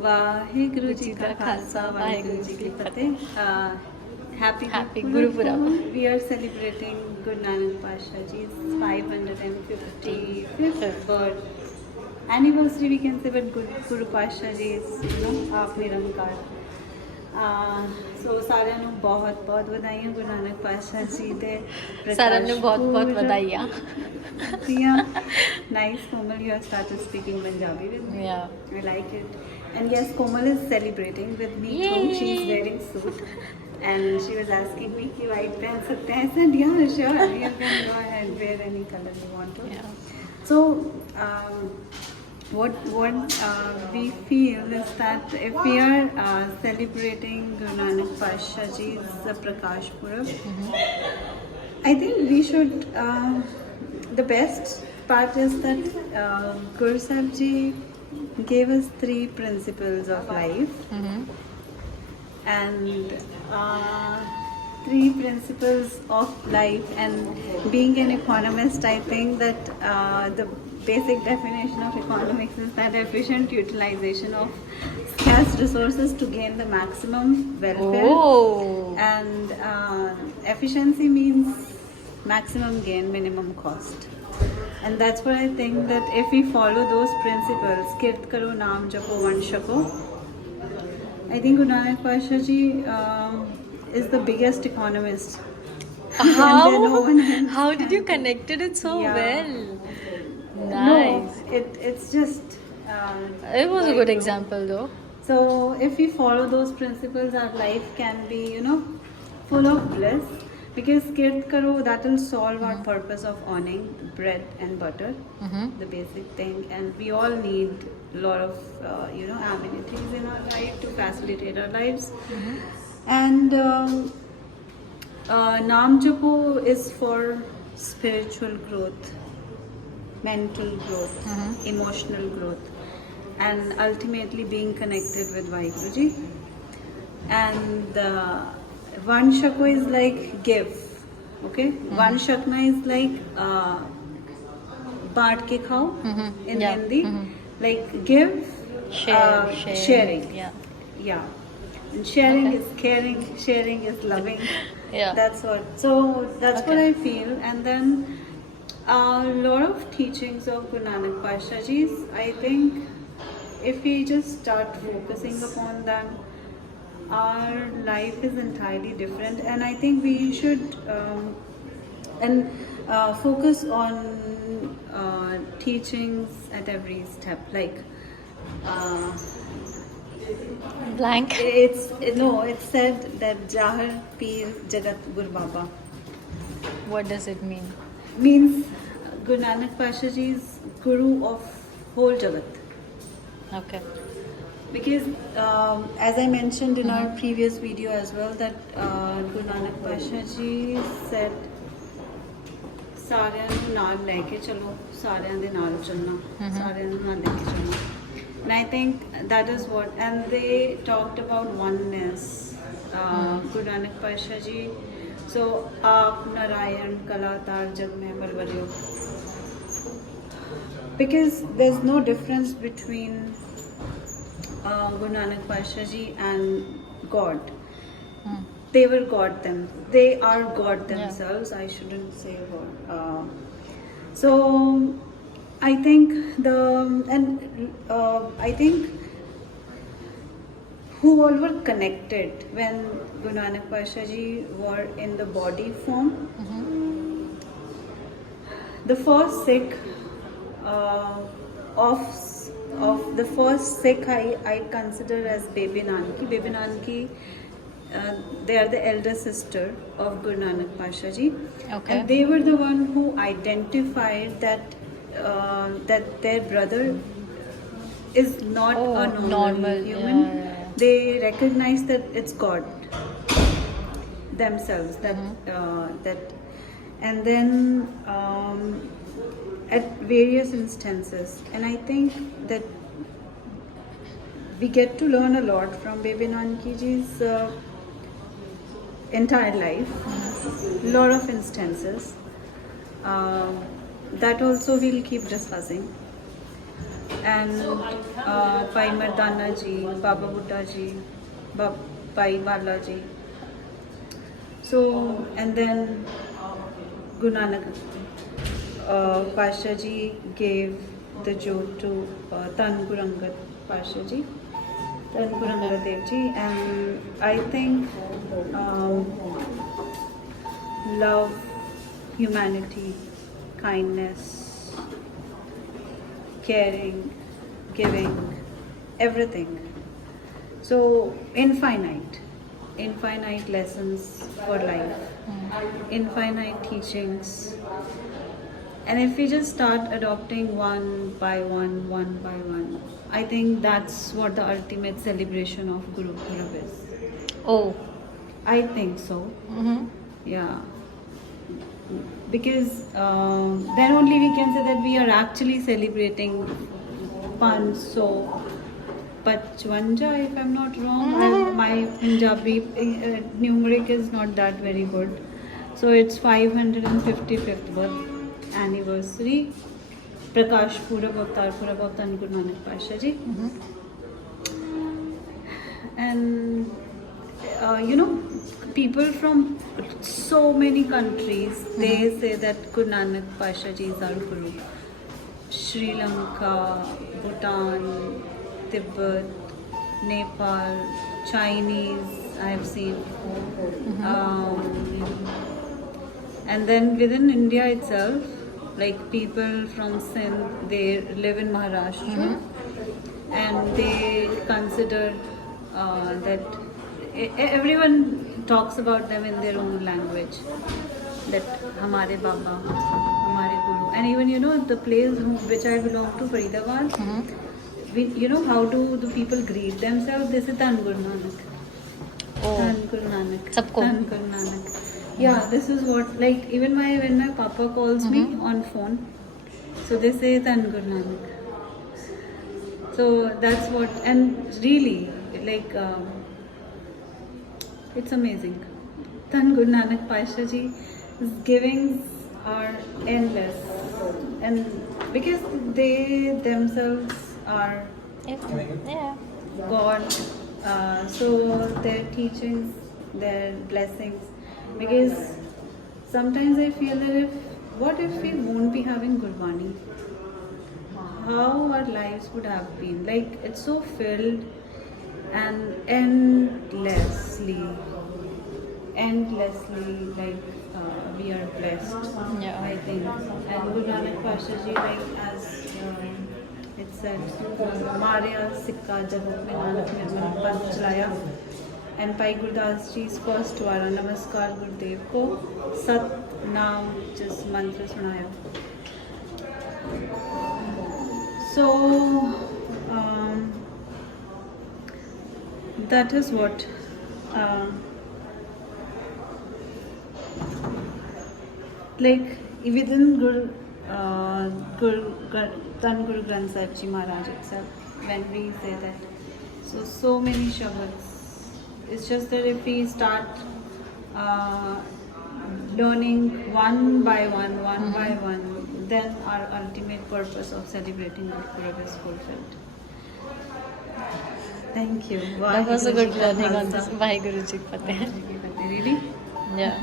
वाहेगुरु जी का खालसा वाहेगुरु जी की फतेह. Happy Guru Purab. We are celebrating Guru Nanak Pasha Ji's 555th birth anniversary, we can say, but Guru Pasha Ji is, आप निरंकार. So ਸਾਰਿਆਂ ਨੂੰ ਬਹੁਤ ਬਹੁਤ ਵਧਾਈਆਂ ਗੁਰੂ ਨਾਨਕ ਪਾਤਸ਼ਾਹ ਜੀ ਦੇ ਸਾਰਿਆਂ ਨੂੰ ਬਹੁਤ ਵਧਾਈਆਂ. Nice, Komal, you have started speaking Punjabi with me. Yeah. I like it. And yes, Komal is celebrating with me too. She's wearing suit. And she was asking me कि white पहन सकते हैं. I said, yeah, sure. You can go ahead, wear any color you want to. Yeah. So, what we feel is that if we are celebrating Guru Nanak Pasha Ji's Prakash Purab, I think we should. The best part is that Guru Sahib Ji gave us 3 principles of life. And 3 principles of life, and being an economist, I think that the basic definition of economics is that efficient utilization of scarce resources to gain the maximum welfare. Oh. And efficiency means maximum gain, minimum cost. And that's what I think, that if we follow those principles, kirt karo, naam japo, vansh shako, I think Guru Nanak Pasha Ji is the biggest economist. How did you connected it so well? Nice. No, it's just. It was a good example though. So if we follow those principles, our life can be, full of bliss. Because kirt karo, that will solve our purpose of earning bread and butter, the basic thing. And we all need a lot of, amenities in our life to facilitate our lives. And Naam Japo is for spiritual growth, mental growth, emotional growth, and ultimately being connected with Vaheguru Ji. And one shako is like give, okay? One shakna is like baat ke khao in Yeah. Hindi, like give, sharing. Yeah. And sharing is caring, sharing is loving. Yeah. That's what. So that's what I feel. And then a lot of teachings of Guru Nanak Pasha Ji's, I think if we just start focusing upon them, our life is entirely different. And I think we should focus on teachings at every step, like Blank. it's said that Jahar Peer Jagat Gur Baba What does it mean? means Guru Nanak Pasha Ji is Guru of whole Jagat. Okay. Because as I mentioned in our previous video as well, that Guru Nanak Pasha Ji said, ਸਾਰਿਆਂ ਨੂੰ ਨਾਲ ਲੈ ਕੇ ਚਲੋ, ਸਾਰਿਆਂ ਦੇ ਨਾਲ ਚੱਲਣਾ, ਸਾਰਿਆਂ ਨੂੰ ਨਾਲ ਲੈ ਕੇ ਚੱਲਣਾ. And I think that is what, and they talked about oneness, Guru Nanak Pasha Ji. So aap Narayan Kalatar Jag mein Barbaryo, because there's no difference between Guru Nanak Pasha Ji and God. They were God them. They are God themselves. I shouldn't say God. So I think I think who all were connected when Guru Nanak Pasha Ji were in the body form. The first Sikh of the first Sikh I consider as Baby Nanki. Baby Nanki, they are the elder sister of Guru Nanak Pasha Ji. Okay. And they were the one who identified that that their brother is not a normal human. Yeah. They recognize that it's God themselves. That and then at various instances, and I think that we get to learn a lot from Baby Nanki Ji's entire life. Lot of instances that also we'll keep discussing. and Pai Mardana ji, Baba Buddha ji, Pai Bala ji. So, and then Guru Nanak Pasha ji gave the jewel to Tan Guru Angad Pasha ji, Tan Guru Angad Dev ji, and I think love, humanity, kindness, caring, giving, everything. So infinite lessons for life, infinite teachings. And if we just start adopting one by one, I think that's what the ultimate celebration of Guru Purab is. Oh. I think so. Yeah. Because then only we can say that we are actually celebrating 555, if I'm not wrong. My Punjabi numeric is not that very good. So it's 555th birth anniversary. Prakash Purab, Avtar Purab of Tan Guru Nanak Pasha ji. And people from so many countries, they say that Guru Nanak Pasha ji is our Guru. Sri Lanka, Bhutan, Tibet, Nepal, Chinese, I have seen. And then within India itself, like people from Sindh, they live in Maharashtra, and they consider that everyone talks about them in their own language, that Hamare Baba, Hamare Guru. And even the place which I belong to, Faridabad, how do the people greet themselves? They say Tan Guru Nanak. Oh. Tan Guru Nanak. Sabko. Tan Guru Nanak. Yeah, this is what, like, even when my papa calls me on phone, so they say Tan Guru Nanak. So that's what, and really, like, it's amazing. Tan Guru Nanak Pasha ji, his givings are endless, and because they themselves are Yeah. God, so their teachings, their blessings, because sometimes I feel that what if we won't be having Gurbani? How our lives would have been. Like, it's so filled and endlessly, like, we are blessed. Yeah. I think. And Guru Nanak Pasha ji, like, as it said, Maria Sikka Jagat mein Nanak Nirmal Panth Chalaya. And Pai Gurdas ji's first wara, Namaskar Gurudev ko Sat Naam जिस मंत्र सुनाया. So that is what like within Tan Guru Granth Sahib Ji Maharaj itself, when we say that, so many shabads. It's just that if we start learning one by one, then our ultimate purpose of celebrating Guru Purab is fulfilled. Thank you. That was a good learning on this. Vaheguru Ji Ki Fateh. Really? Yeah.